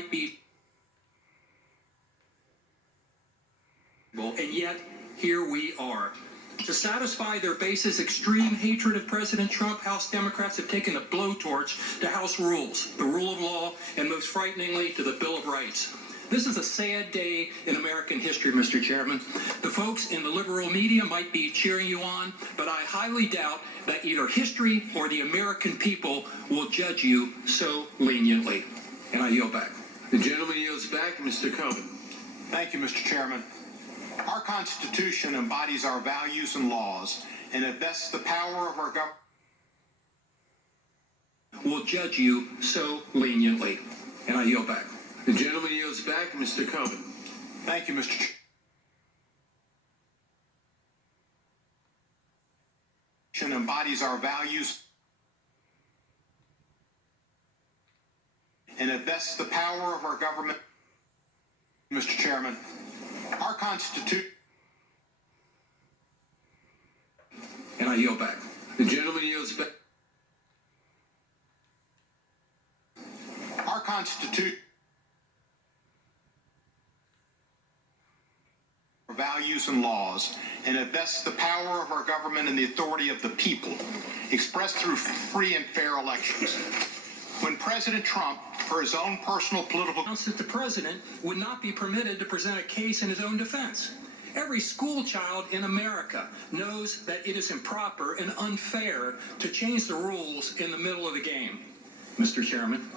might be, and yet here we are. To satisfy their base's extreme hatred of President Trump, House Democrats have taken a blowtorch to House rules, the rule of law, and most frighteningly, to the Bill of Rights. This is a sad day in American history, Mr. Chairman. The folks in the liberal media might be cheering you on, but I highly doubt that either history or the American people will judge you so leniently. And I yield back. The gentleman yields back. Mr. Cohen. Thank you, Mr. Chairman. Our Constitution embodies our values and laws, and it vests the power of our government. Will judge you so leniently. And I yield back. The gentleman yields back. Mr. Cohen. Thank you, Mr. Chairman. Embodies our values, and it vests the power of our government. Mr. Chairman, our Constitution. And I yield back. The gentleman yields back. Our Constitution. Values and laws, and it vests the power of our government and the authority of the people, expressed through free and fair elections. When President Trump, for his own personal political, announced that the president would not be permitted to present a case in his own defense. Every school child in America knows that it is improper and unfair to change the rules in the middle of the game. Mr. Chairman,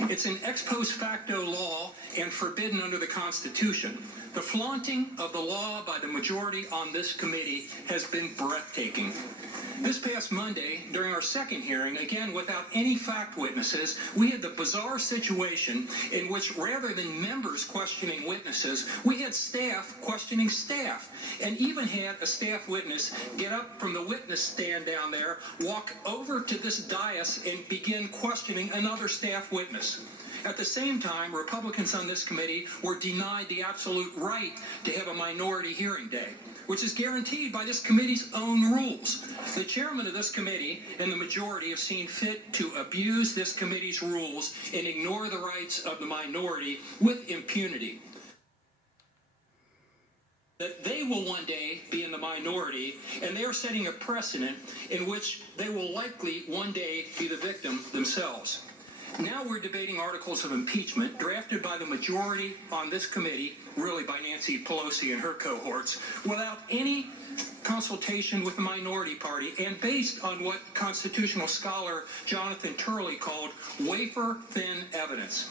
it's an ex post facto law and forbidden under the Constitution. The flaunting of the law by the majority on this committee has been breathtaking. This past Monday, during our second hearing, again without any fact witnesses, we had the bizarre situation in which rather than members questioning witnesses, we had staff questioning staff, and even had a staff witness get up from the witness stand down there, walk over to this dais, and begin questioning another staff witness. At the same time, Republicans on this committee were denied the absolute right to have a minority hearing day, which is guaranteed by this committee's own rules. The chairman of this committee and the majority have seen fit to abuse this committee's rules and ignore the rights of the minority with impunity. That they will one day be in the minority, and they are setting a precedent in which they will likely one day be the victim themselves. Now we're debating articles of impeachment drafted by the majority on this committee, really by Nancy Pelosi and her cohorts, without any consultation with the minority party and based on what constitutional scholar Jonathan Turley called wafer-thin evidence.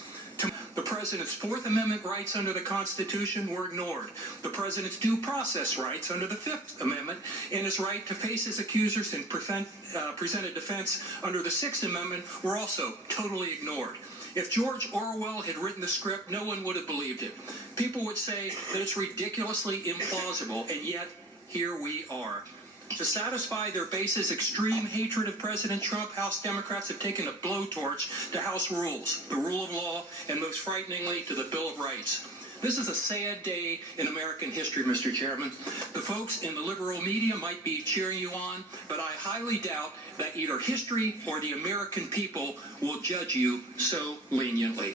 The president's Fourth Amendment rights under the Constitution were ignored. The president's due process rights under the Fifth Amendment and his right to face his accusers and present a defense under the Sixth Amendment were also totally ignored. If George Orwell had written the script, no one would have believed it. People would say that it's ridiculously implausible, and yet here we are. To satisfy their base's extreme hatred of President Trump, House Democrats have taken a blowtorch to House rules, the rule of law, and most frighteningly, to the Bill of Rights. This is a sad day in American history, Mr. Chairman. The folks in the liberal media might be cheering you on, but I highly doubt that either history or the American people will judge you so leniently.